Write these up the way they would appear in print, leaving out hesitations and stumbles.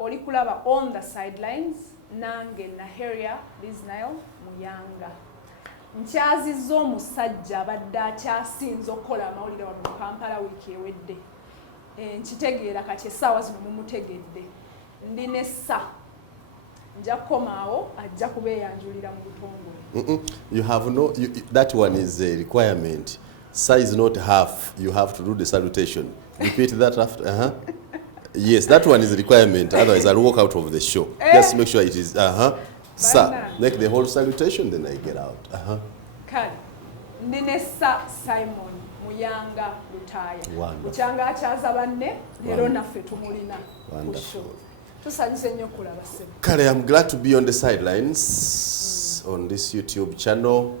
oli kulaba on the sidelines nange Naheria Liznael Muyanga. Nkyazizza omusajja abadde akyasinze okukola amawulire wano mu Kampala wiiki ewedde. Nkitegeera kati essaawa zino mumutegedde. Ndi nessa nja kukomaawo ajja kubeeyanjulira mu butongole. You have no, that one is a requirement. Size not half. You have to do the salutation. Repeat that after. Yes, that one is a requirement. Otherwise, I'll walk out of the show. Just make sure it is. Sir, make the whole salutation, then I get out. Kale, Ninessa Simon Muyanga Lutaaya. Wonderful. Mukyanga akyaza banne, leero naffe tumulina. Wonderful. Tusanyuse nnyo kulaba ssebo. Kale, I'm glad to be on the sidelines on this YouTube channel.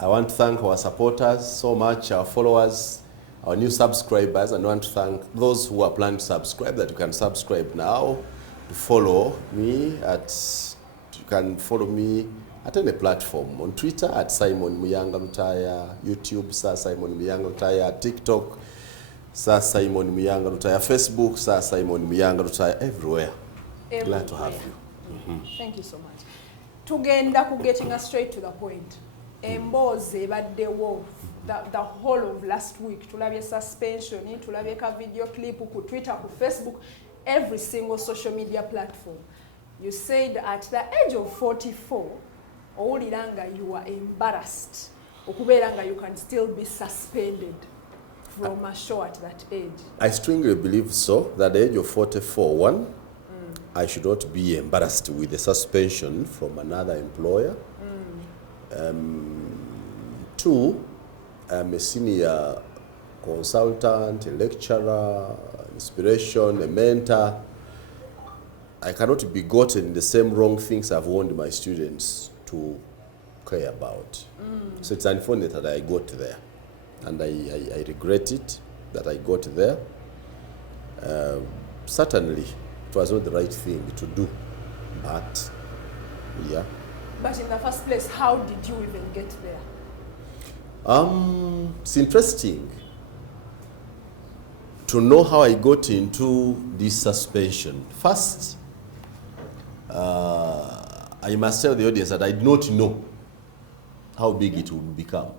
I want to thank our supporters so much, our followers, our new subscribers, and I want to thank those who are planning to subscribe, that you can subscribe now to follow me you can follow me at any platform, on Twitter at Simon Muyanga Lutaaya, YouTube Sir Simon Muyanga Lutaaya, TikTok Sir Simon Muyanga Lutaaya, Facebook Sir Simon Muyanga Lutaaya, everywhere. Glad to have you. Thank you so much. Tugenda ku getting us straight to the point. Emboozi ebaddewo the whole of last week. Tulabye suspension, tulabye ka video clip ku Twitter, ku Facebook, every single social media platform. You said at the age of 44, owuliranga you are embarrassed. Okubeera you can still be suspended from a show at that age. I strongly believe so, that at the age of 44, I should not be embarrassed with the suspension from another employer. Two, I'm a senior consultant, a lecturer, inspiration, a mentor. I cannot be gotten in the same wrong things I've warned my students to care about. So it's unfortunate that I got there. And I regret it that I got there. Certainly, it was not the right thing to do. But, yeah. But in the first place, how did you even get there? It's interesting to know how I got into this suspension. First, I must tell the audience that I did not know how big it would become.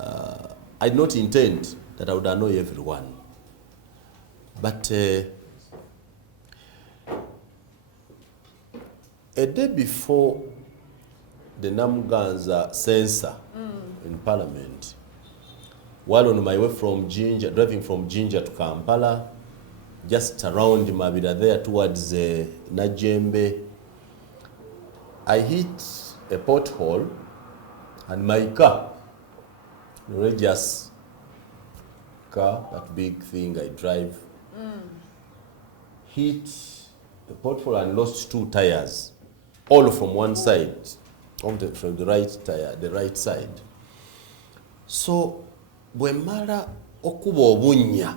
I did not intend that I would annoy everyone. But a day before the Namuganza censor in Parliament, while on my way from Jinja, driving from Jinja to Kampala, just around Mabira there towards Najembe, I hit a pothole and my car, the Regius car, that big thing I drive, hit the pothole and lost 2 tires, all from one side, from the right tire, the right side. So, bwemala okuba obunya,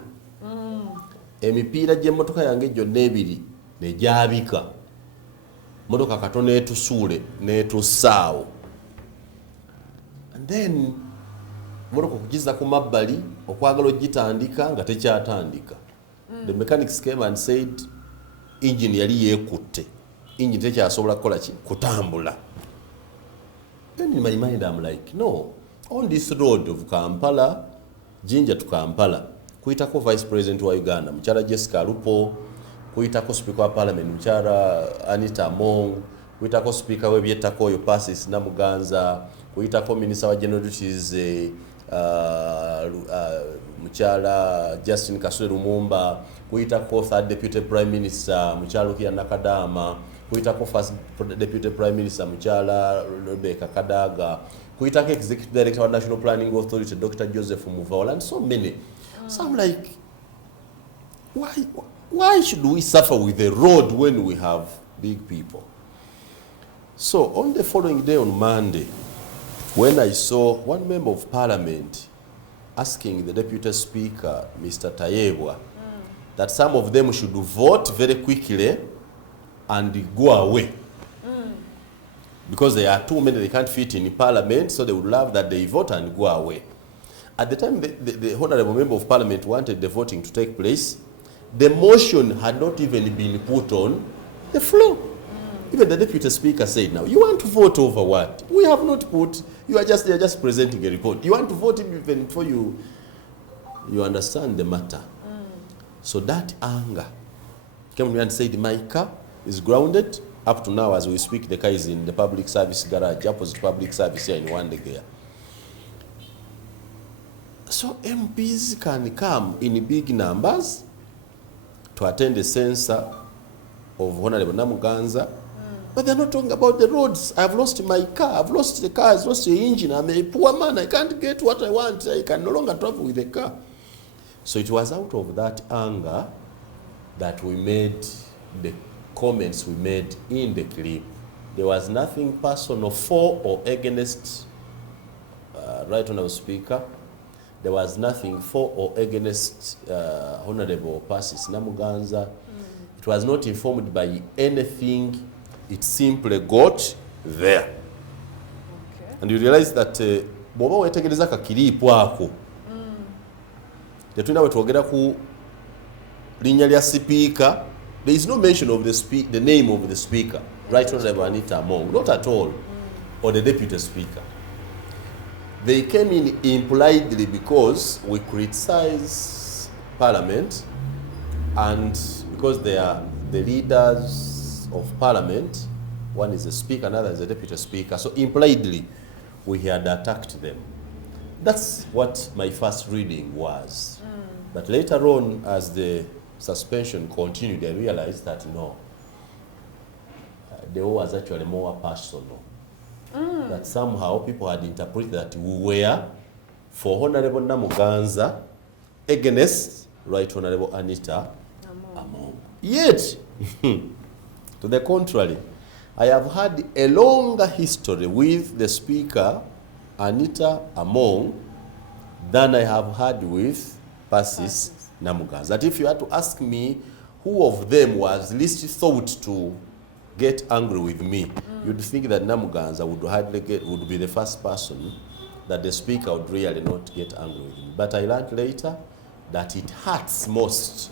emipiira gy'emmotoka yange gyonna ebiri ne gyabika, motoka katono etusuule n'etussaawo. And then motoka okugiza ku mabbali okwagala ogitandika nga tekyatandika. The mechanics came and said engine yali yeekutte, engine tekyasobola kukola ki kutambula. Then in my mind I'm like, no, on this road of Kampala, Jinja to Kampala, kuitako Vice President wa Uganda, Mchara Jessica Lupo, kuitako Speaker wa Parliament, Mchara Anita Among, kuitako Speaker we Byetako Yopasis Namuganza, kuitako Minister wa General Duties Mchara Justin Kasule Lumumba, kuitako Third Deputy Prime Minister Mchara Lukia Nakadama, kuitako First Deputy Prime Minister Mchara Rebecca Kadaga, kuitako Executive Director of National Planning Authority Dr. Joseph Muvaola, and so many. So I'm like, why should we suffer with the road when we have big people? So on the following day, on Monday, when I saw one member of Parliament asking the Deputy Speaker, Mr. Tayebwa, that some of them should vote very quickly and go away. Because there are too many, they can't fit in Parliament, so they would love that they vote and go away. At the time the Honorable Member of Parliament wanted the voting to take place, the motion had not even been put on the floor. Even the deputy speaker said, now, you want to vote over what? We have not put, you're just presenting a report. You want to vote even before you understand the matter. So that anger, came to me and said, my car is grounded. Up to now, as we speak, the car is in the public service garage, opposite public service here in Wandegea. So MPs can come in big numbers to attend the censure of Honorable Namuganza, but they're not talking about the roads. I've lost my car, I've lost the car, I've lost the engine, I'm a poor man, I can't get what I want, I can no longer travel with the car. So it was out of that anger that we made the comments we made in the clip. There was nothing personal for or against Right Honourable Speaker. There was nothing for or against Honourable Persis Namuganza. It was not informed by anything. It simply got there. Okay. And you realize that boba wetegereza kakiripo ako. Tetuna wetwogera ku linnya lya speaker. There is no mention of the name of the speaker. Right Honourable Anita Among. Not at all. Or the deputy speaker. They came in impolitely because we criticize Parliament, and because they are the leaders of Parliament, one is the speaker, another is the deputy speaker, so impolitely we had attacked them. That's what my first reading was. But later on, as the suspension continued, I realized that no, the war was actually more personal. That somehow people had interpreted that we were for Honourable Namuganza against Right Honourable Anita Among. Yet, to the contrary, I have had a longer history with the Speaker, Anita Among, than I have had with Persis Namuganza. That if you had to ask me who of them was least thought to get angry with me, you'd think that Namuganza would be the first person that the speaker would really not get angry with me. But I learned later that it hurts most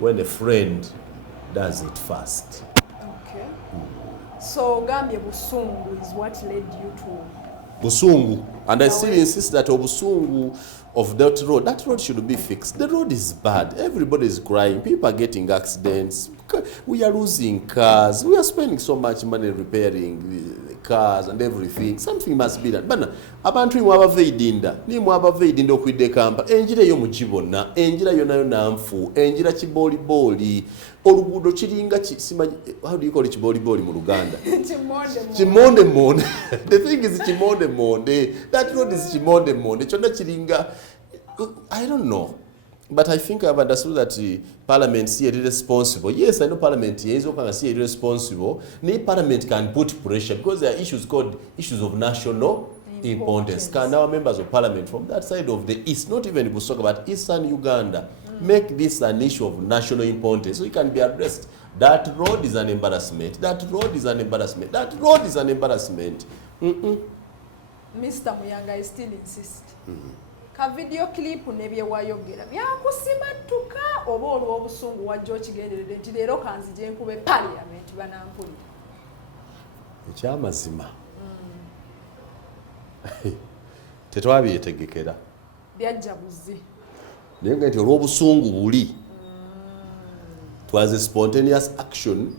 when a friend does it first. Okay. So Gambia Busungu is what led you to Busungu, and I still insist that Busungu of that road should be fixed. The road is bad. Everybody is crying. People are getting accidents. We are losing cars. We are spending so much money repairing the cars and everything. Something must be done. Bana, abantu mwabaveyidinda. Ni mwabaveyidinda okwidde kamba. Enjira yo mujibona. Enjira yo nayo namfu. Enjira chiboli. Olugudo chiringa how do you call it chiboli mu Luganda? Chimonde. The thing is chimonde. That road is chimonde. Chonda chiringa. I don't know. But I think I've understood that Parliament is irresponsible. Yes, I know Parliament is irresponsible. Parliament can put pressure because there are issues called issues of national importance. Can our members of Parliament from that side of the East, not even Busoga, but Eastern Uganda, make this an issue of national importance so it can be addressed? That road is an embarrassment. That road is an embarrassment. That road is an embarrassment. Mr. Muyanga, I still insist. Ka video clip nebye wayogera byakusimatuka oba olw'obusungu wajja okigenderera nti leero kanzije nkube parliament banampulira ekyamazima tetwabyetegekera byajja buzi naye nga nti olw'obusungu buli twaze spontaneous action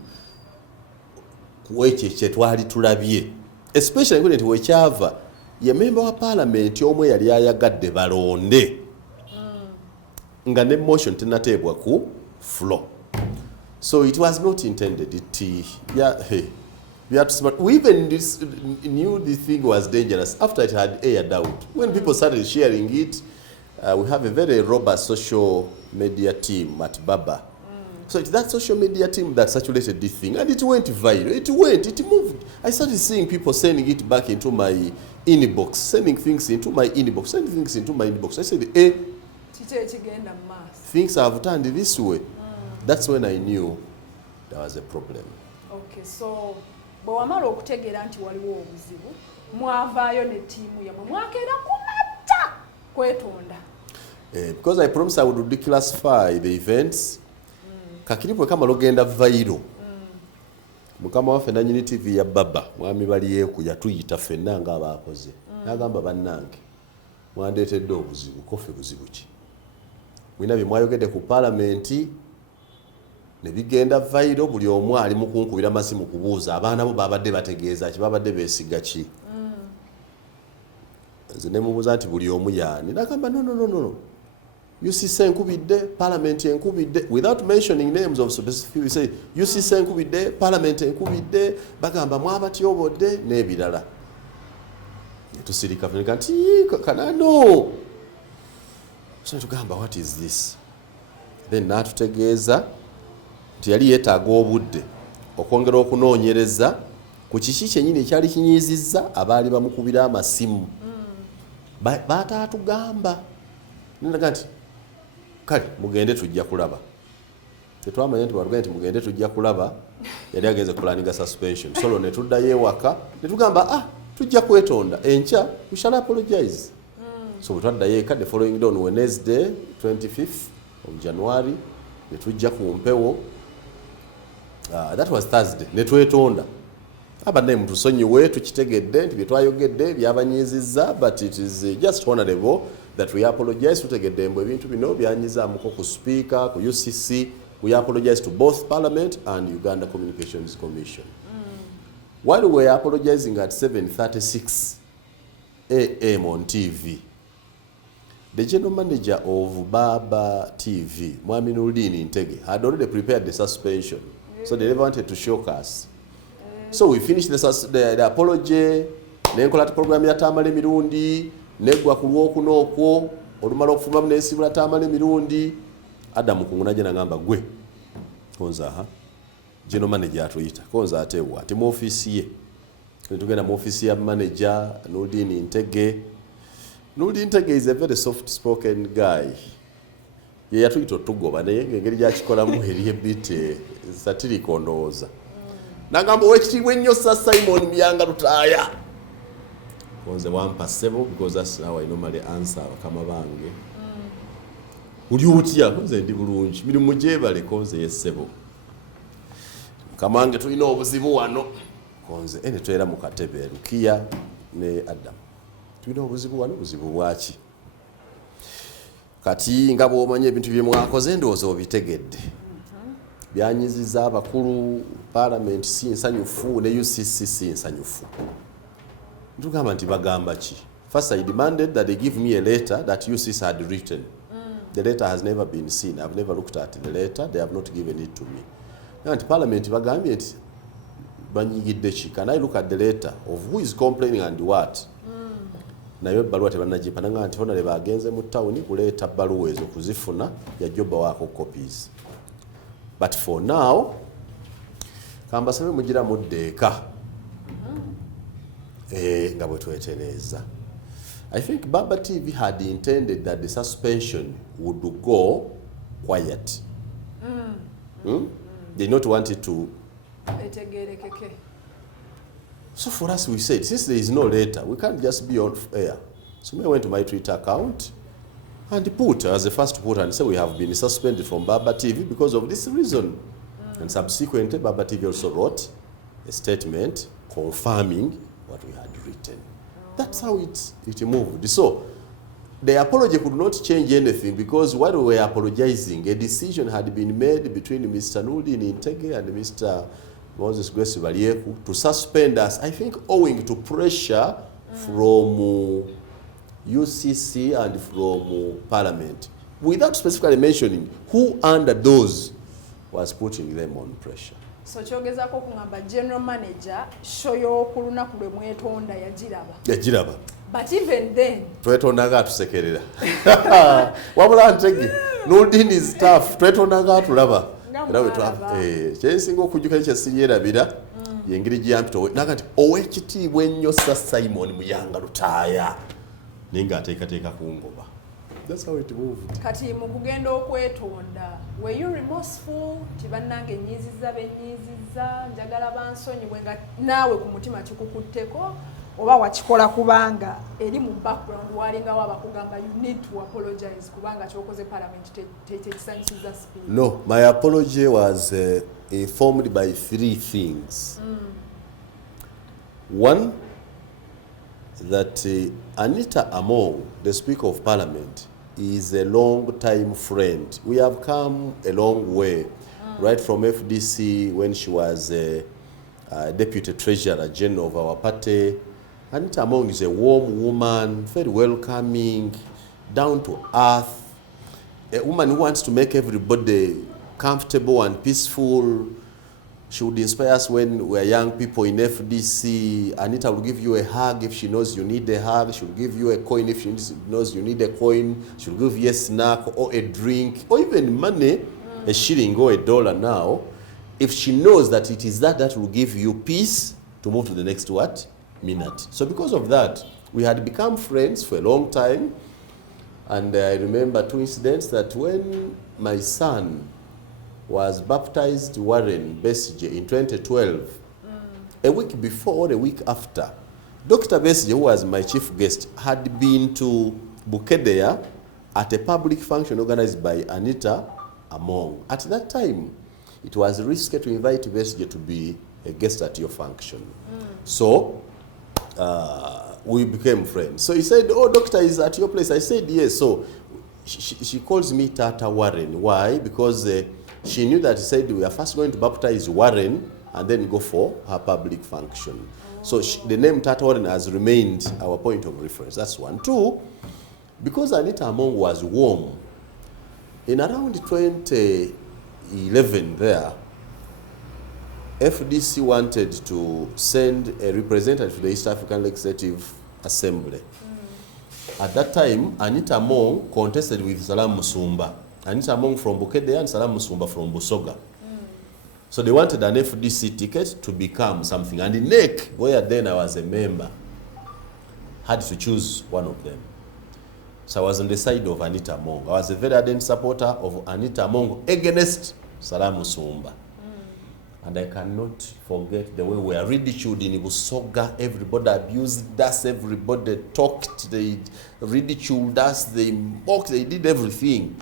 kuwekyo kyetwali tulabye, especially nti wekyava ye member wa Parliament omwe yali ayagadde balonde nga ne motion tenateebwa ku floor. So it was not intended. We even knew the thing was dangerous after it had aired out. When people started sharing it, we have a very robust social media team at Baba. So it's that social media team that saturated this thing, and it went viral. It moved. I started seeing people sending it back into my inbox, sending things into my inbox. I said, things have turned this way. That's when I knew there was a problem. Okay, so bw'wamala okutegeera nti waliwo obuzibu, mwavaayo ne tiimu yamwe mwakeera kumata kwetonda. Because I promised I would declassify the events, kakiripo kamala ogenda vairo mukama waffe nanyini TV ya baba mwami baliyeku yatuyita ffenna nga abakoze n'agamba bannange mwandeetedde obuzibu kofe buzibu ki mwina bye mwayogedde ku paalamenti ne bigenda vairo buli omu ali mu kunkubira masimu kubuuza abaana bo babadde bategeeza ki babadde beesiga ki nze ne mubuuza nti buli omu yaani n'agamba no UCC enkubidde parliament enkubidde without mentioning names of specific we say UCC enkubidde parliament enkubidde bagamba mwabatyobodde n'ebirala tusirika feneka nti kanano so tugamba what is this then natutegeeza nti yali yeetaaga obudde okwongera okunoonyereza ku kiki kyennyini ekyali kinyiizizza abaali bamukubira amasimu bataatugamba naga nti kale mugende tujja kulaba tetwamanya nti balugende nti mugende tujja kulaba yali agenze kulaninga suspension solo ne tuddayo ewaka ne tugamba tujja kwetonda enkya we shall apologize so bwe twaddayo eka the following day on Wednesday 25th of January ne tujja ku mpewo that was Thursday ne twetonda abadde mutusonyiwe tukitegedde nti bye twayogedde byabanyiizizza but it is just honorable that we apologize tutegedde mbu ebintu bino byanyizaamuko ku speaker ku UCC we apologize to both Parliament and Uganda Communications Commission while we were apologizing at 7:36 AM on TV the general manager of Baba TV Mwami Nurdini Ntege had already prepared the suspension so they never wanted to shock us so we finished the apology nenkola program ya tamale mirundi negwa ku lwokuna okwo olumala okufuma nesibula tamale mirundi Adamu kungunaje nagamba gwe konza general manager atuyita konza atewa ati mu office ye tugenda mu office ya manager Nurdini Ntege is a very soft spoken guy ye yatuyita tugoba naye ngeri gyakikolamu eriye bite satirical ndowooza nagamba wekitibwe nnyo Simon Muyanga Lutaaya konze wampa sebo because that's how I normally answer kama bange uli utya konze ndi bulungi miri mujebale konze yesebo kamange tulina obuzibu wano konze ene twera mu katebe Rukia ne Adam tulina obuzibu wano buzibu bwaki kati nga bwomanya ebintu bye mwakoze ndowooza obitegedde byanyiziza abakulu parliament si nsanyufu ne UCC si nsanyufu ntugamba nti bagamba ki first I demanded that they give me a letter that UCC had written the letter has never been seen I've never looked at the letter they have not given it to me nti parliament bagambye nti banyigidde ki can I look at the letter of who is complaining and what nayo baluwa tebanagipa nanga nti hona leba agenze mu town kuleeta baluwa ezo kuzifuna yajoba wako copies but for now kamba sabe mugira muddeeka nga bwe twetereza I think Baba TV had intended that the suspension would go quiet they not wanted to so for us we said since there is no letter we can't just be on air so we went to my Twitter account and put as the first put and say we have been suspended from Baba TV because of this reason and subsequently Baba TV also wrote a statement confirming what we had written. That's how it moved. So the apology could not change anything because while we were apologizing a decision had been made between Mr. Nurdini Ntege and Mr. Moses Grace Balieku to suspend us, I think owing to pressure from UCC and from Parliament, without specifically mentioning who under those was putting them on pressure. So kyogezako kungamba general manager shoyo kulunaku lwe mwetonda yagiraba. But even then twetonda nga tusekerera. Wabula Ntege Nurdini is tough twetonda nga tulaba. Kyensinga okujjuka kyesirabira yengeri gyampito nakati owekitiibwa ennyo Simon Muyanga Lutaaya ninga ateekateeka ku ngoba. That's how it moved. Kati mu kugenda okwetonda were you remorseful tibannange nyiziza benyiziza njagala bansonyi bwenga naawe ku mutima kikukutteko oba wakikola kubanga eri mu background walingawo abakugamba you need to apologize kubanga kyokoze parliament tekisanyusiza speed? No, my apology was informed by three things. One, that Anita Among, the Speaker of Parliament, is a long-time friend. We have come a long way, right from FDC when she was Deputy Treasurer General of our party. Anita Among is a warm woman, very welcoming, down to earth, a woman who wants to make everybody comfortable and peaceful. She would inspire us when we are young people in FDC. Anita will give you a hug if she knows you need a hug. She will give you a coin if she knows you need a coin. She will give you a snack or a drink or even money, a shilling or a dollar now, if she knows that it is that will give you peace to move to the next minute. So because of that, we had become friends for a long time. And I remember two incidents that when my son was baptized Warren Besigye in 2012, a week before or a week after, Dr. Besigye, who was my chief guest, had been to Bukedea at a public function organized by Anita Among. At that time, it was risky to invite Besigye to be a guest at your function. So we became friends. So he said, oh, doctor is at your place. I said, yes. So she calls me Tata Warren. Why? Because she knew that he said we are first going to baptize Warren and then go for her public function. So the name Tata Warren has remained our point of reference. That's one. Two, because Anita Among was warm, in around 2011 there, FDC wanted to send a representative to the East African Legislative Assembly. At that time, Anita Among contested with Salam Musumba. Anita Among from Bukedea and Salam Musumba from Busoga. So they wanted an FDC ticket to become something. And the NEC, where then I was a member, had to choose one of them. So I was on the side of Anita Among. I was a very ardent supporter of Anita Among against Salam Musumba. And I cannot forget the way we were ridiculed in Busoga. Everybody abused us, everybody talked, they ridiculed us, they mocked, they did everything.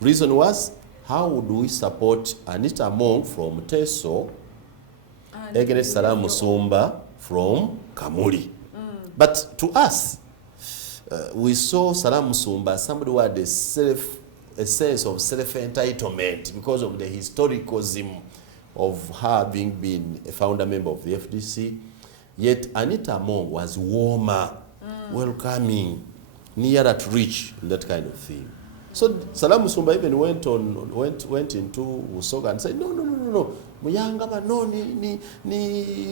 Reason was, how would we support Anita Among from Teso against Salam Musumba from Kamuli? But to us, we saw Salam Musumba as somebody who had a sense of self-entitlement because of the historicism of her being been a founder member of the FDC. Yet Anita Among was warmer, welcoming, nearer to reach, that kind of thing. So Salam Musumba even went into Usoga and said, no. Muyanga bano ni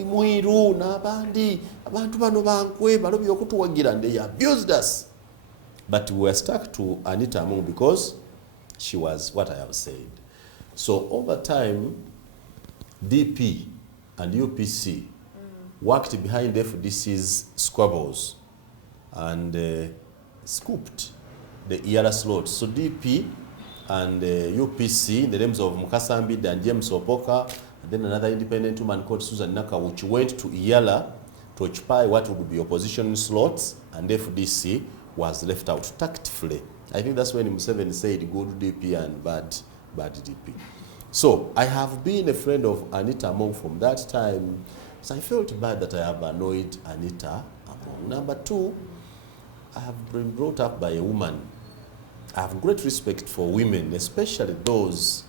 mwiru na bandi abantu bano bankwe balobi okutuwagira, and they abused us. But we were stuck to Anita Among because she was what I have said. So over time, DP and UPC worked behind FDC's squabbles and scooped the ERA slots. So DP and UPC, in the names of Mukasambid and James Opoka, and then another independent woman called Susan Naka, which went to ERA to occupy what would be opposition slots, and FDC was left out tactfully. I think that's when Museveni said good DP and bad DP. So I have been a friend of Anita Among from that time. So I felt bad that I have annoyed Anita Among. Number two, I have been brought up by a woman. I have great respect for women, especially those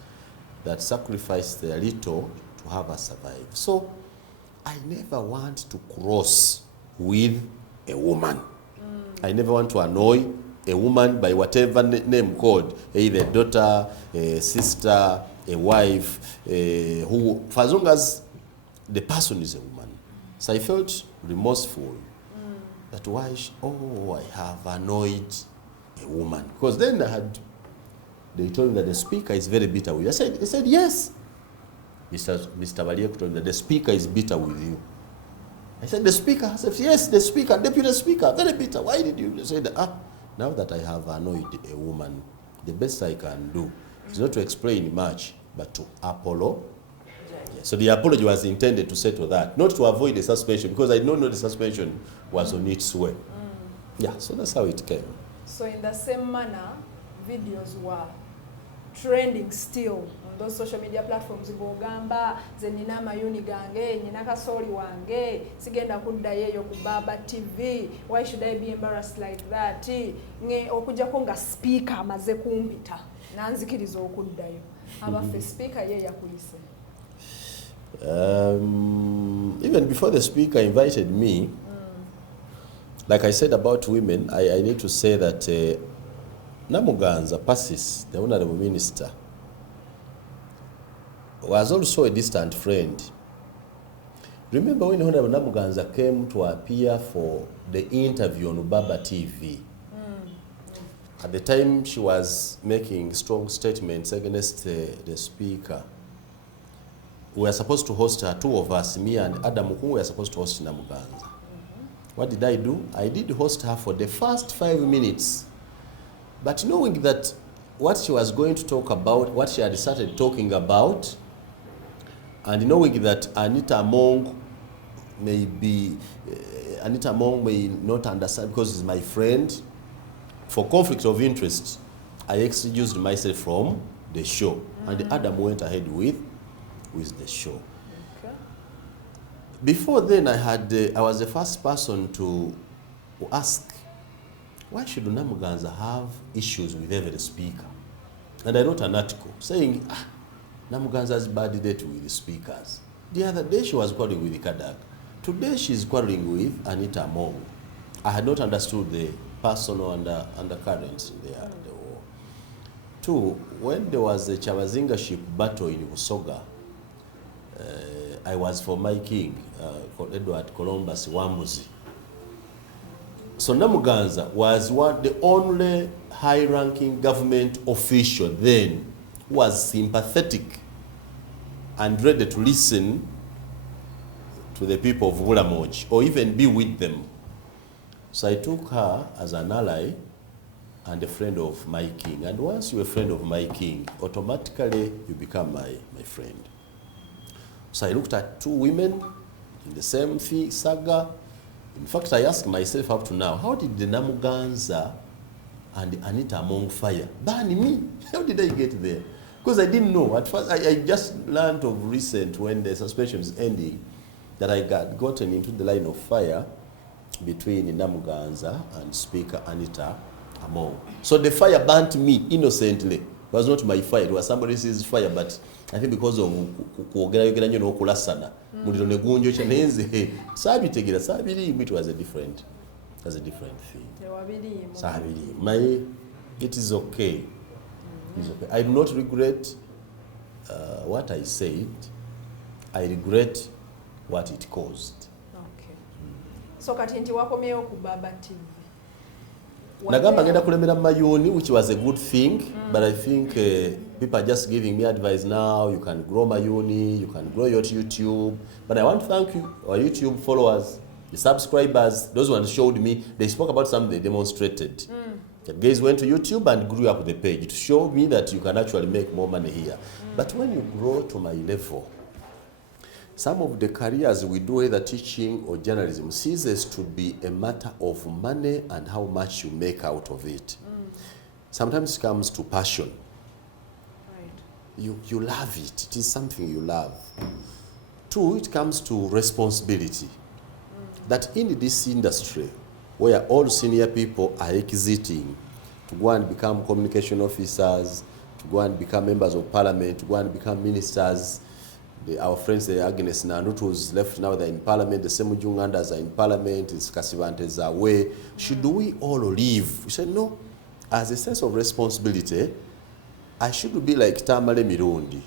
that sacrifice their little to have us survive. So I never want to cross with a woman. I never want to annoy a woman by whatever name called, either daughter, a sister, a wife, who, for as long as the person is a woman. So I felt remorseful that why, I have annoyed a woman. Because then they told me that the speaker is very bitter with you. They said, yes. Mr. Valiek told me that the speaker is bitter with you. I said, the speaker? I said, yes, the speaker, deputy speaker, very bitter. Why did you say that? Now that I have annoyed a woman, the best I can do is not to explain much, but to apologize. So the apology was intended to settle that, not to avoid the suspension, because I don't know the suspension was on its way. Yeah, so that's how it came. So in the same manner, videos were trending still on those social media platforms. Ng'ogamba ze nina amayuni gange, nina kasooli wange, sigenda kuddayo eyo ku Baba TV, why should I be embarrassed like that? Okujjako nga speaker amaze kumpita nanzikiriza okuddayo. Abaffe speaker ye yakuyise. Even before the speaker invited me, like I said about women, I need to say that Namuganza Persis, the Honorable Minister, was also a distant friend. Remember when Honorable Namuganza came to appear for the interview on Baba TV? At the time she was making strong statements against the speaker. We were supposed to host her, two of us, me and Adam, who were supposed to host Namuganza. What did I do? I did host her for the first 5 minutes. But knowing that what she was going to talk about, what she had started talking about, and knowing that Anita Among may not understand because she's my friend, for conflict of interest, I excused myself from the show. And Adam went ahead with the show. Okay. Before then, I was the first person to ask, why should Namuganza have issues with every speaker? And I wrote an article saying, Namuganza's bad date with the speakers. The other day she was quarreling with Kadak. Today she's quarreling with Anita Among. I had not understood the personal undercurrents in the war. Two, when there was a Chabazinga-ship battle in Busoga, I was for my king, called Edward Columbus Wambuzi. So Namuganza was the only high-ranking government official then who was sympathetic and ready to listen to the people of Bulamoji or even be with them. So I took her as an ally and a friend of my king. And once you're a friend of my king, automatically you become my friend. So I looked at two women in the same saga. In fact, I asked myself up to now, how did the Namuganza and Anita Among fire burn me? How did I get there? Because I didn't know. At first, I just learned of recent when the suspension was ending that I got gotten into the line of fire between Namuganza and Speaker Anita Among. So the fire burnt me innocently. It was not my fire, it was somebody else's fire, but I think because of kuogerayogera nnyo n'okulasana muliro ne gunjokya nenze saabitegera saabiriimu, it was a different thing. Saabiriimu. It is okay. It's okay. I do not regret what I said. I regret what it caused. Okay. So kati nti wakomyewo ku Baba TV. Nagamba ngenda kulemera mayuni, which was a good thing, but I think people are just giving me advice now. You can grow mayuni, you can grow your YouTube. But I want to thank you, our YouTube followers, the subscribers, those ones showed me, they spoke about something they demonstrated. The guys went to YouTube and grew up the page to show me that you can actually make more money here. But when you grow to my level, some of the careers we do, either teaching or journalism, ceases to be a matter of money and how much you make out of it. Sometimes it comes to passion. Right. You love it. It is something you love. Two, it comes to responsibility. That in this industry, where all senior people are exiting to go and become communication officers, to go and become members of parliament, to go and become ministers, our friends, the Agnes Nanut, who's left now, they're in parliament, the same Jungandas are in parliament, it's Kasivantes are away. Should we all leave? We said, no. As a sense of responsibility, I should be like Tamale Mirundi.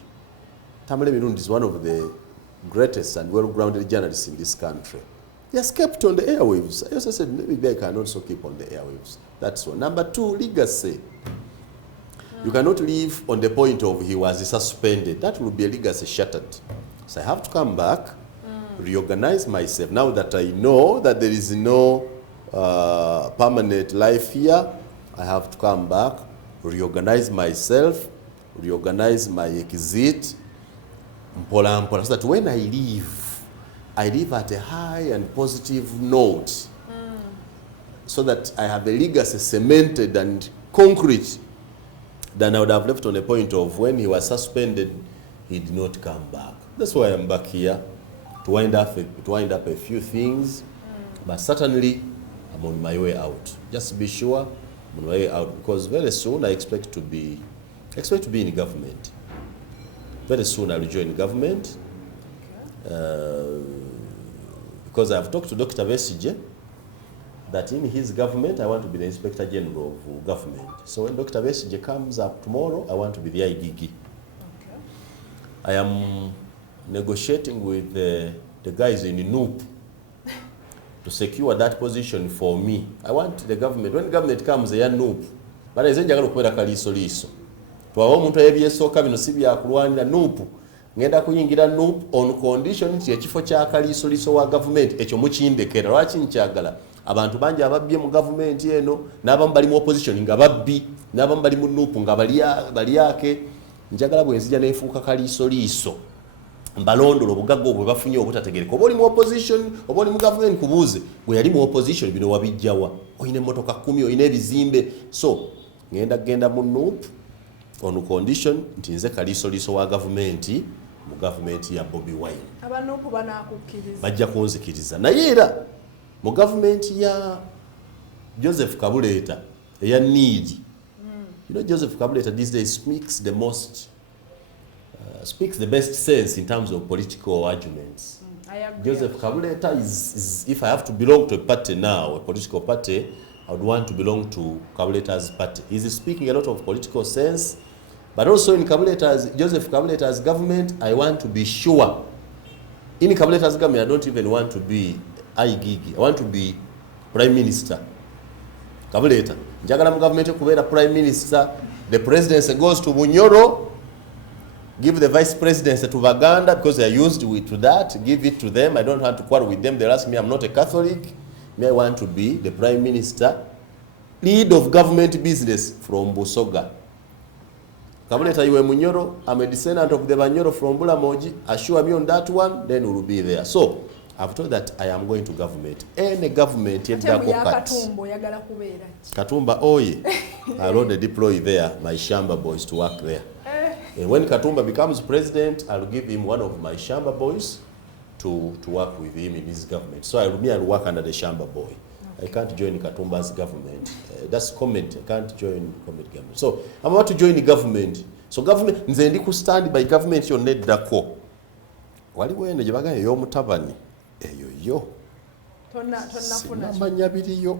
Tamale Mirundi is one of the greatest and well-grounded journalists in this country. He has kept on the airwaves. I also said, maybe I can also keep on the airwaves. That's one. Number two, legacy. You cannot leave on the point of he was suspended. That will be a legacy shattered. So I have to come back, reorganize myself. Now that I know that there is no permanent life here, I have to come back, reorganize myself, reorganize my exit, mpola mpola, so that when I leave at a high and positive note, so that I have a legacy cemented and concrete, than I would have left on a point of when he was suspended, he did not come back. That's why I'm back here, to wind up a few things, but certainly I'm on my way out. Just be sure I'm on my way out, because very soon I expect to be in government. Very soon I'll join government, because I've talked to Dr. Besigye that in his government I want to be the Inspector General of government. So when Dr. Besigye comes up tomorrow, I want to be the IGG. I am negotiating with the guys in NUP to secure that position for me. I want the government, when government comes here NUP, but I say njagala okubeera kaliisoliiso. Twawa omuntu ebyesooka bino si byakulwanira NUP. Ngenda kuyingira NUP on condition nti ekifo kya kaliisoliiso wa government ekyo mukindekera. Lwaki nkyagala? Abantu bangi ababbye mu government eno, n'abamu bali mu opposition nga babbi, n'abamu bali mu NUP nga balyake. Njagala bwenzija neefuuka kaliisoliiso, mbalondola obugagga obwo bafunye obutategereka. Oba oli mu opposition, oba oli mu government, kubuuze gwe yali mu opposition bino wabijjawa. Oyina emmotoka 10, oyina ebizimbe. So genda mu NUP on condition nti nze kaliisoliiso wa government mu government ya Bobi Wine. Aba NUP banakukkiriza. Bajja kunzikiriza. Naye era mu government ya Joseph Kabuleta eya need. You know, Joseph Kabuleta these days speaks the best sense in terms of political arguments. I agree. Joseph Kabuleta is, if I have to belong to a party now, a political party, I would want to belong to Kabuleta's party. He's speaking a lot of political sense, but also in Joseph Kabuleta's government, I want to be sure. In Kabuleta's government, I don't even want to be IGG. I want to be Prime Minister. Kabuleta, njagala mu government okubeera Prime Minister, the presidency goes to Bunyoro, give the vice presidency to Baganda because they are used to that, give it to them. I don't have to quarrel with them. They'll ask me, I'm not a Catholic. Me, I want to be the Prime Minister, lead of government business from Busoga. Kabuleta, you are Munyoro, I'm a descendant of the Banyoro from Bulamoji. Assure me on that one, then we'll be there. So, I've told that I am going to government. Any government yet Katumba, oh yeah. I already deploy there my Shamba boys to work there. And when Katumba becomes president, I'll give him one of my Shamba boys to work with him in his government. So I'll work under the Shamba boy. Okay. I can't join Katumba's government. That's comment. I can't join government. So I'm about to join the government. So government, nze ndi ku stand by government yoneddako. Waliwo eno gye bagamba ey'omutabani. Eyo sinamanya biriyo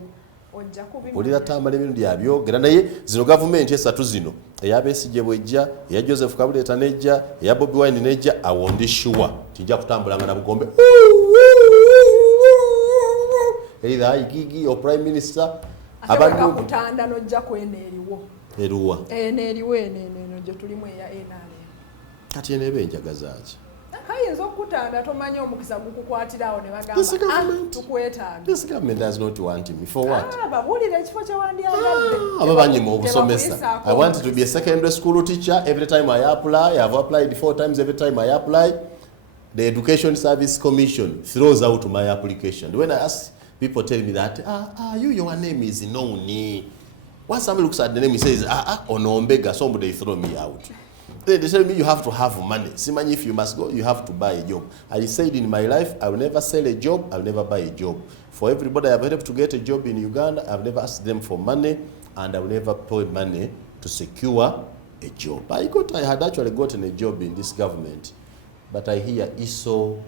olira tambala ebintu byabyogera naye zino gavumenti esatu zino eya Besigye bwejja, eya Joseph Kabuleta nejja, eya Bobi Wine nejja, awondi sure tijja kutambulanga na bugombe either IGG or Prime Minister abantu kutanda nojja kwene eruwa n'eriwo eno gye tulimu eya NRM kati ene benjaga zaaki kayinza okutanda tomanyi omukisa gukukwatirawo ne bagamba tukwetaaga. This government does not want me. For what? Babuulira ekifo kye wandyagadde. Ababanyima obusomesa. I want to be a secondary school teacher. Every time I apply, I have applied 4 times. Every time I apply, the Education Service Commission throws out my application. When I ask people, tell me that, your name is Noni. Once somebody looks at the name, he says, Onombega, somebody throw me out. They tell me you have to have money. Simani, if you must go, you have to buy a job. I said in my life, I will never sell a job, I will never buy a job. For everybody I've helped to get a job in Uganda, I've never asked them for money, and I will never pay money to secure a job. I had actually gotten a job in this government, but I hear ISO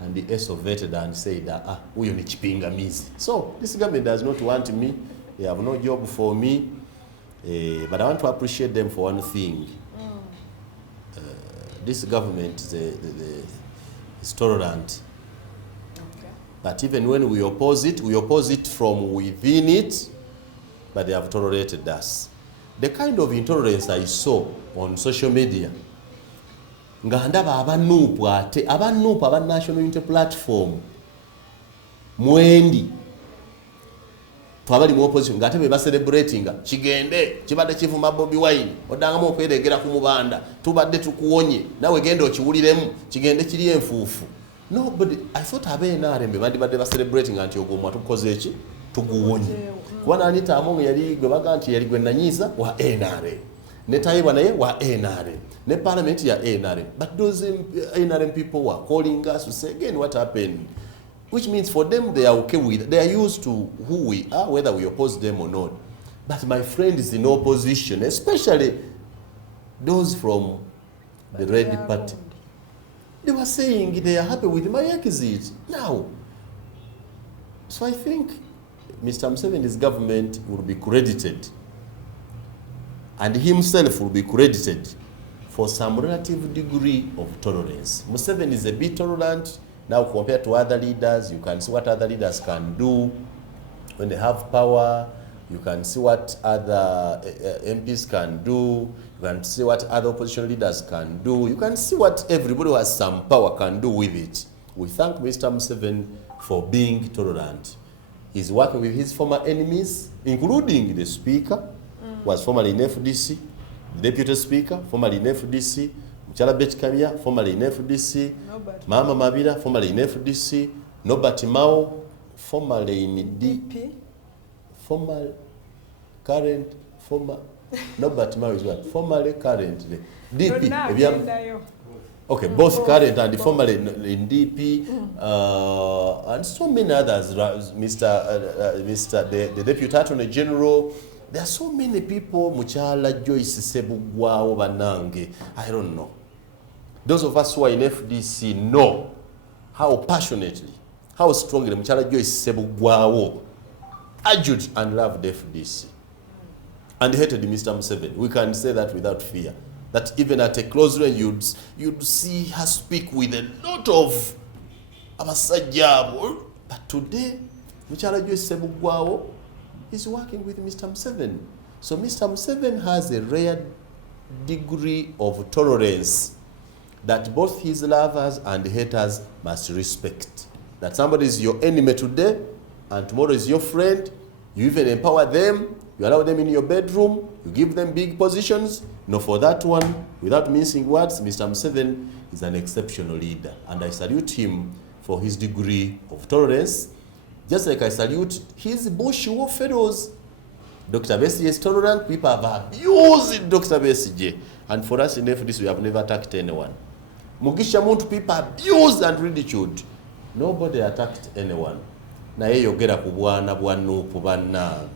and the ESO vetted and said, huyo ni chipingamizi. So this government does not want me. They have no job for me. But I want to appreciate them for one thing. This government is tolerant. Okay. But even when we oppose it from within it, but they have tolerated us. The kind of intolerance I saw on social media, nga ndaba abanupu aba National Unity Platform mwendi twabali mu opposition ngate be celebrating kigende kibadde kivuma Bobi Wine odangamu okweregera ku mubanda tubadde tukuwonye nawe genda okiwuliremu kigende kiri enfuufu. Nobody, I thought abenaare mbe badi celebrating anti ogomwa tukoze eki tuguwonye kuba Anita Among yali gwe baga nti yali gwe nanyiza wa NRM ne Tayiba naye wa NRM ne parliament ya NRM, but those NRM people were calling us to say again what happened, which means for them they are okay with, they are used to who we are, whether we oppose them or not. But my friend is in opposition, especially those from the Red Party. They were saying they are happy with my exit now. So I think Mr. Museveni's government will be credited, and himself will be credited for some relative degree of tolerance. Museveni is a bit tolerant now compared to other leaders. You can see what other leaders can do when they have power. You can see what other MPs can do. You can see what other opposition leaders can do. You can see what everybody who has some power can do with it. We thank Mr. Museveni for being tolerant. He's working with his former enemies, including the Speaker, who was formerly in FDC, the Deputy Speaker, formerly in FDC, Muchala Betkamia, formerly in FDC, Mama Mabira, formerly in FDC, Nobert Mao, formerly in DP, former, current, former, Nobert Mao is what? Formerly, currently. DP, okay, both current and formerly in DP, and so many others, Mr. The Deputy Attorney General. There are so many people, Muchala, Joyce, Sebugwao, Banange, I don't know. Those of us who are in FDC know how passionately, how strongly Muchala, Joyce, Sebugwao argued and loved FDC and hated Mr. Museveni. We can say that without fear. That even at a close range, you'd see her speak with a lot of abasajjabo. But today, Muchala, Joyce, Sebugwao is working with Mr. Museveni. So Mr. Museveni has a rare degree of tolerance that both his lovers and haters must respect. That somebody is your enemy today and tomorrow is your friend. You even empower them. You allow them in your bedroom. You give them big positions. No, for that one, without mincing words, Mr. Museveni is an exceptional leader. And I salute him for his degree of tolerance. Just like I salute his bush war fellows. Dr. Besigye is tolerant. People have abused Dr. Besigye. And for us in FDC, we have never attacked anyone. Mugisha Muntu, people abused and ridiculed. Nobody attacked anyone. Na ye yogera ku bwana bwa Nuupu banna.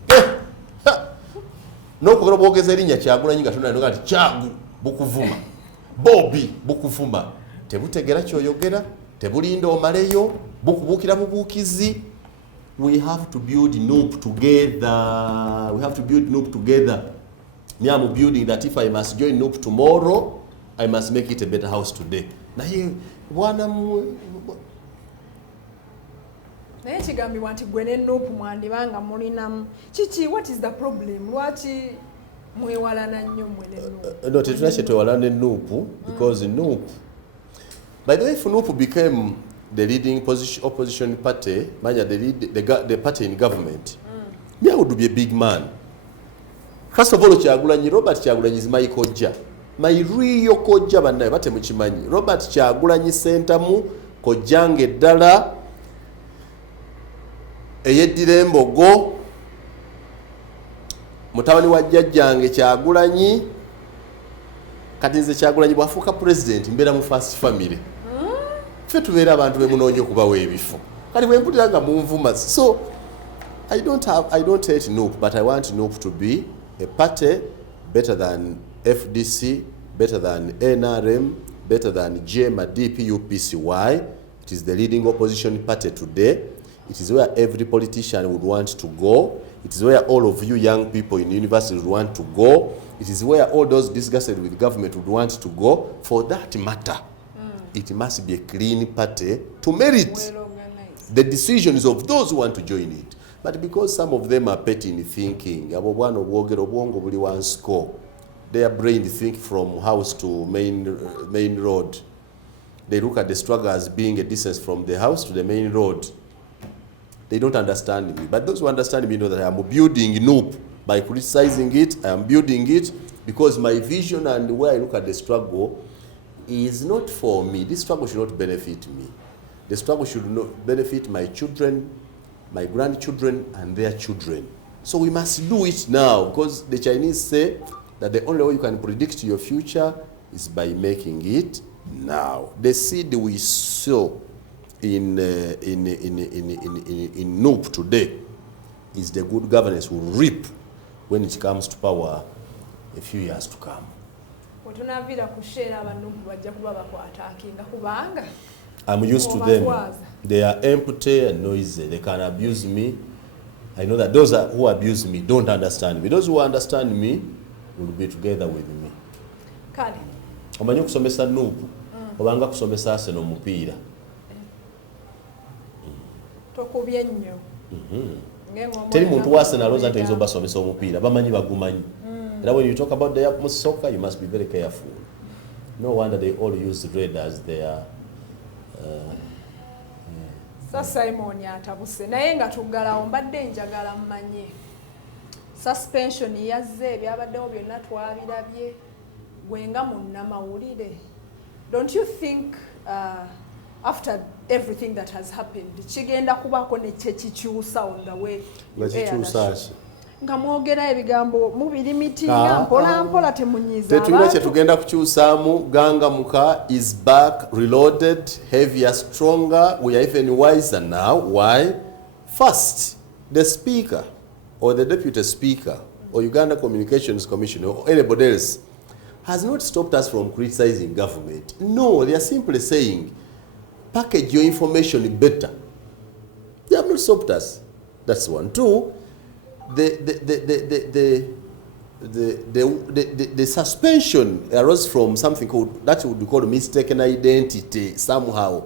N'okugera bwogeza erinnya Kyagulanyi nga tonna nti Kyagu bukuvuma. Bobi bukuvuma. Tebutegera kyoyogera, tebulinda omaleyo, bukubuukira bubuukizi. We have to build Nuupu together. We have to build Nuupu together. Me, I'm building that if I must join Nuupu tomorrow, I must make it a better house today. Na ye bwana naye kigambibwa nti gwe ne Nuupu mwandibanga mulinamu kiki, what is the problem? Lwaki mwewalana nnyo mwe ne Nuupu? No, tetuna kye twewalana ne Nuupu because Nuupu, by the way, if Nuupu became the leading opposition party, the party in government, me, I would be a big man. First of all, Kyagulanyi, Robert Kyagulanyi is my koja. My real koja bannaye bate mukimanyi. Robert Kyagulanyi sentamu kojange ddala eyeddira embogo mutabani wa jjajjange Kyagulanyi. Kati nze Kyagulanyi bwafuuka president mbeera mu first family. Ffe tubeera abantu bemunoonya okubawa ebifo. Kati bwe mpulira nga munvuma. So I don't hate Nuupu, but I want Nuupu to be a party better than FDC, better than NRM, better than GMA, DP, UPC. Why? It is the leading opposition party today. It is where every politician would want to go. It is where all of you young people in university would want to go. It is where all those disgusted with government would want to go. For that matter, it must be a clean party to merit the decisions of those who want to join it. But because some of them are petty in thinking, their brain think from house to main road. They look at the struggle as being a distance from the house to the main road. they don't understand me. But those who understand me know that I am building NUP by criticizing it. I am building it because my vision and the way I look at the struggle is not for me. This struggle should not benefit me. The struggle should not benefit my children, my grandchildren, and their children. So we must do it now, because the Chinese say that the only way you can predict your future is by making it now. The seed we sow in NUP today is the good governance we will reap when it comes to power a few years to come. I'm used to them. They are empty and noisy. They can abuse me. I know that those who abuse me don't understand me. Those who understand me will be together with me. Kale. Omanyi kusomesa NUP obanga kusomesa Arsenal mupiira. Tokubye nnyo. Teri muntu wa Arsenal alowooza nti oyinza obasomesa omupiira. Bamanyi bagumanyi. And when you talk about the soccer, you must be very careful. No wonder they all use red as their Simon yatabuse naye nga tuggalawo mbadde njagala mmanye suspension yazze ebyabaddewo byonna twabirabye gwenga munnamawulire. Don't you think after everything that has happened kigenda kubaako ne kyekikyusa on the way nga mwogera ebigambo mubirimitinga mpola mpola temunyiza tetulina kyetugenda kukyusaamu. Ganga Muka is back, reloaded, heavier, stronger. We are even wiser now. Why? First, the speaker or the deputy speaker or Uganda Communications Commission or anybody else has not stopped us from criticizing government. No, they are simply saying, package your information better. They have not stopped us. That's one. Two, the suspension arose from something called, that would be called mistaken identity somehow.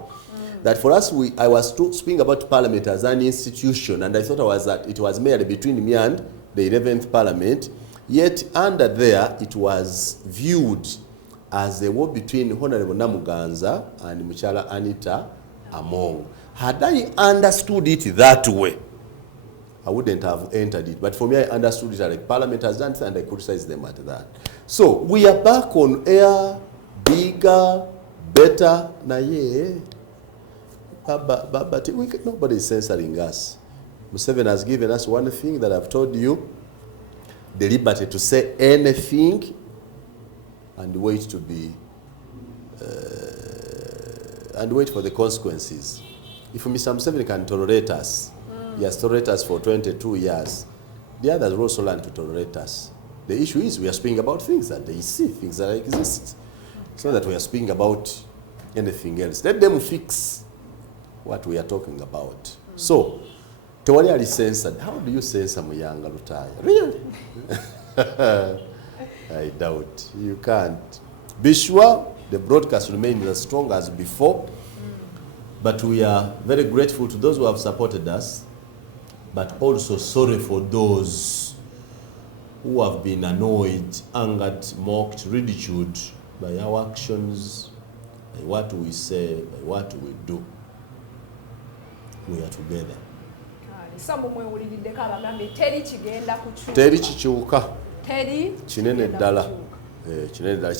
That for us, I was speaking about Parliament as an institution, and I thought it was merely between me and the 11th Parliament. Yet under there, it was viewed as a war between Honorable Namuganza and Muchala Anita Among. Had I understood it that way, I wouldn't have entered it. But for me, I understood it like Parliament has done it, and I criticized them at that. So we are back on air, bigger, better. Naye, but nobody is censoring us. Museveni has given us one thing that I've told you: the liberty to say anything and wait to be and wait for the consequences. If Mr. Museveni can tolerate us, he has tolerated us for 22 years. The others also learn to tolerate us. The issue is we are speaking about things that they see, things that exist. It's not that we are speaking about anything else. Let them fix what we are talking about. So, Tewali Ali censored. How do you censor Muyanga Lutaaya? Really? I doubt. You can't. Be sure the broadcast remains as strong as before. But we are very grateful to those who have supported us, but also sorry for those who have been annoyed, angered, mocked, ridiculed by our actions, by what we say, by what we do. We are together. Teri kikyuka. Kinene ddala.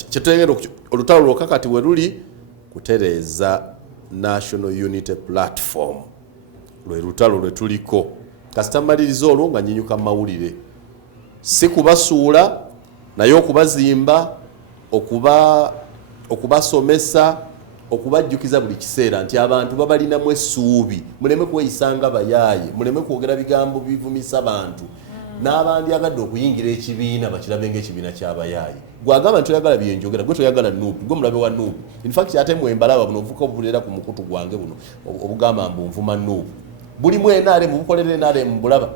Kyetengera olutalo lwokka kati we luli kutereeza National Unity Platform. Lwe lutalo lwe tuliko. Kasita mmaliriza olwo nga nyinyuka mawulire. Si kubasuula naye okubazimba, okubasomesa, okubajjukiza buli kiseera nti abantu babalinamu essuubi. Muleme kweyisanga bayaaye, muleme kwogera bigambo bivumisa bantu. N'abandyagadde okuyingira ekibiina bakirabe ng'ekibiina ky'abayaaye. Gwagamba nti oyagala byenjogera, gwe toyagala NUP, gwe mulabe wa NUP. In fact ate mwembalaba buno obuvuka obulera ku mukutu gwange buno obugamba mbu nvuma NUP. Buli mwenaale mubukolere naale mbulaba.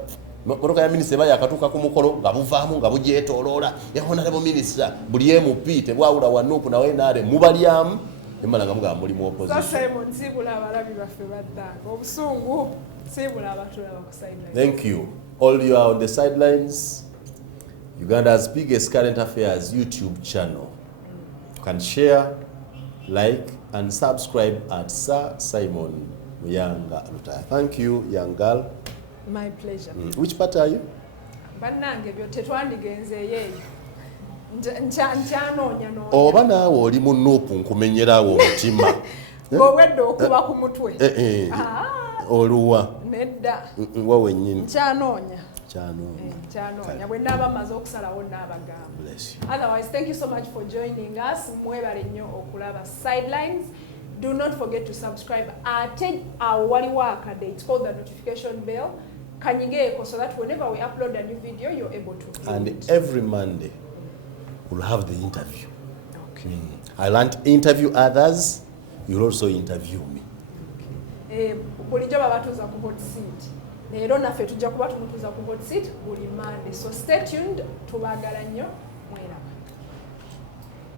Motoka ya minisita baya akatuuka ku mukolo nga buvaamu nga bugyetooloola. Honorable Minister buli MP tebwawula wa NUP nawe naale mubalyamu. Emmala nga mugamba mulimu opposition. Simon Zibula abalabi baffe baddanga. Obusungu Zibula abatulaba ku sideline. Thank you. All you are on the sidelines. Uganda's biggest current affairs YouTube channel. You can share, like, and subscribe at Sir Simon Muyanga Lutaaya. Thank you, young girl. My pleasure. Which part are you? Bannange byo tetwandigenzeeyo eyo. Nkyanoonya noonya. Oba naawe oli mu Nuupu nkumenyerawo omutima. Bw'owedde okuba ku mutwe. Oluwa. Nedda. Wa wennyini. Nkyanoonya. Kyano. Bwe naaba maze okusalawo naabagamba. Bless you. Otherwise, thank you so much for joining us. Mwebale nnyo okulaba Sidelines. Do not forget to subscribe. Ate waliwo akade. It's called the notification bell. Kanyigeeko so that whenever we upload a new video, you're able to view And it. every Monday, we'll have the interview. Okay. I want to interview others. You'll also interview me. Bulijjo baba batuuza ku hot seat. Leero naffe tujja kuba tumutuuza ku hot seat buli Monday. So stay tuned. Tubaagala nnyo. Mwera.